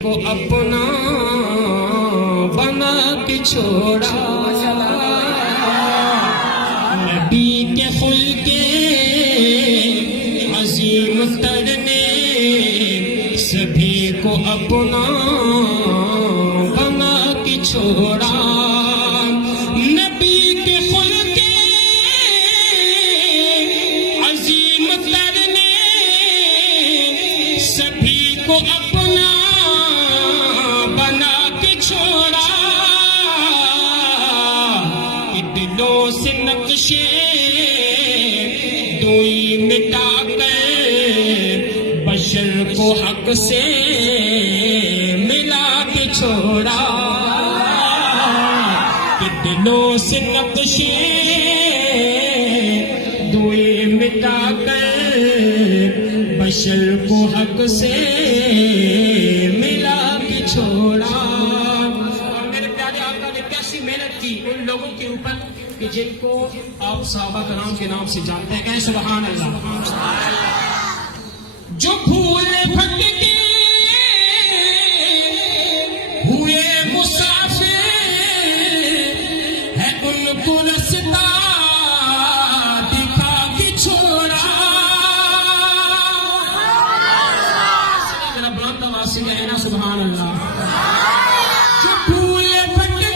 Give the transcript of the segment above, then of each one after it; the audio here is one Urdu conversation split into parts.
کو اپنا بنا کے چھوڑا، نبی کے خلق عظیم تر نے سبھی کو اپنا بنا کے چھوڑا، نبی کے خلق عظیم تر نے سبھی کو اپنا بنا کے چھوڑا، کہ دلوں سے نقشے دوئی مٹا کر بشر کو حق سے ملا کے چھوڑا، کہ دلوں سے نقشے دوئی مٹا کر بشر کو حق سے ملا کے چھوڑا۔ اور میرے پیارے آقا نے کیسی محنت کی ان لوگوں کے اوپر کہ جن کو آپ صحابہ کرام کے نام سے جانتے ہیں، کہیں سبحان اللہ۔ جو پھول پھٹکے ہوئے مسافر ہے ان کو رستا دکھا کے چھوڑا، ذرا بلند آواز سے کہنا سبحان اللہ۔ جو پھول پھٹکے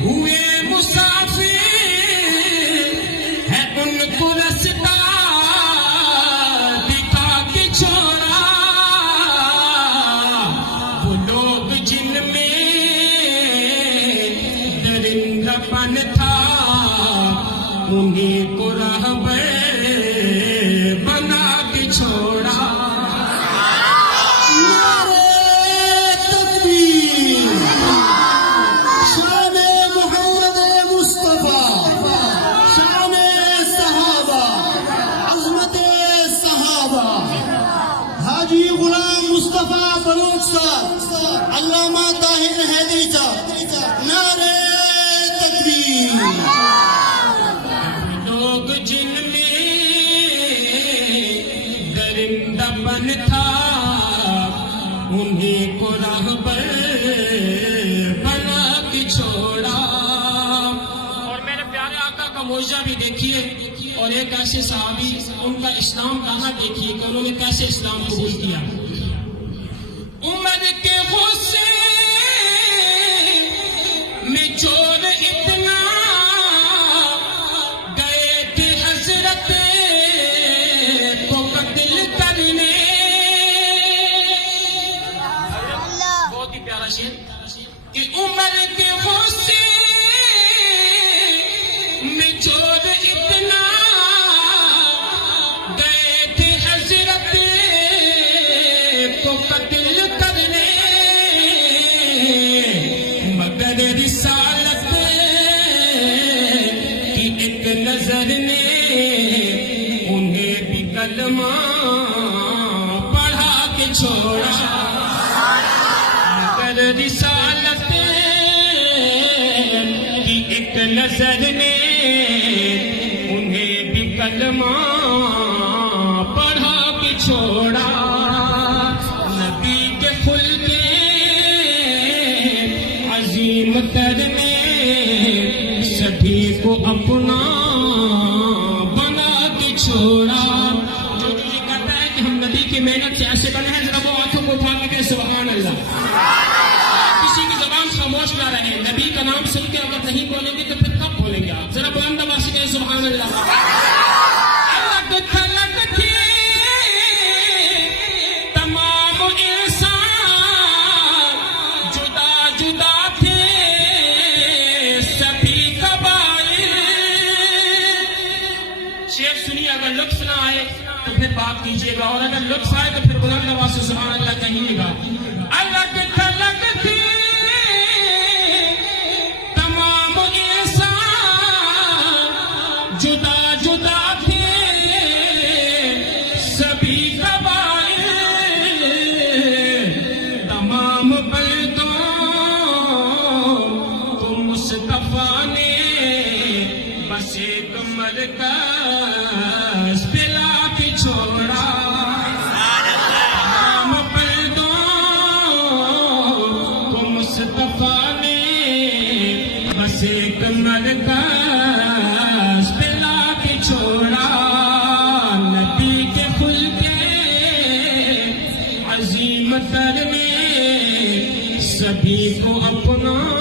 ہوئے مسافر ہے ان کو رستا دکھا کے چھوڑا، وہ لوگ جن میں درندہ پن تھا انہیں کو راہبر بنا کے چھوڑا۔ نعرہ تکبیر، شان محمد مصطفیٰ، شان صحابہ، عظمت صحابہ، حاجی غلام مصطفیٰ بلوچ صاحب، علامہ طاہر حیدری صاحب، نعرہ تکبیر۔ لوگ جن میں درندہ پن تھا انہیں کو راہبر بنا کے چھوڑا۔ اور میرے پیارے آقا کا معجزہ بھی دیکھیے، اور ایک ایسے صحابی ان کا اسلام کہاں دیکھیے کہ انہوں نے کیسے اسلام قبول کیا۔ عمر کے غصے میں چور اتنا گئے تھے حضرت کو قتل کرنے، بہت ہی پیارا شعر کہ عمر کے غصے میں چور اتنا گئے تھے حضرت کو قتل کرنے، مگر رسالت کی ایک نظر نے انہیں بھی کلمہ پڑھا کے چھوڑا، مگر رسالت کی ایک نظر نے انہیں بھی کلمہ پڑھا کے چھوڑا، نبی کے خلق عظیم تر نے سبھی کو اپنا بنا کے چھوڑا۔ جو یہ کہتا ہے کہ ہم نبی کی محنت سے ایسے بنے ہیں، ذرا وہ آنکھوں کو اٹھا کے سبحان اللہ۔ کسی کی زبان خاموش نہ رہے، نبی کا نام سن کے اگر نہیں بولیں گے تو پھر کب بولیں گے آپ؟ ذرا بلند آواز سے کہیں سبحان اللہ۔ الگ تھلگ تھے تمام انسان، جدا جدا تھے سبھی قبائل۔ شعر سنیے، اگر لطف نہ آئے تو پھر بات کیجیے گا، اور اگر لطف آئے تو پھر بلند آواز سے سبحان اللہ کہیے گا۔ الگ تھلگ تھے تمام انسان، جدا جدا تھے سبھی قبائل، تمام بلدوں کو مصطفیٰ نے بس ایک مرکز پلا کے چھوڑا، تمام ایسے کمر کس پلا کے چھوڑا نبی کے پھول کے عظیم تر نے سبھی کو اپنا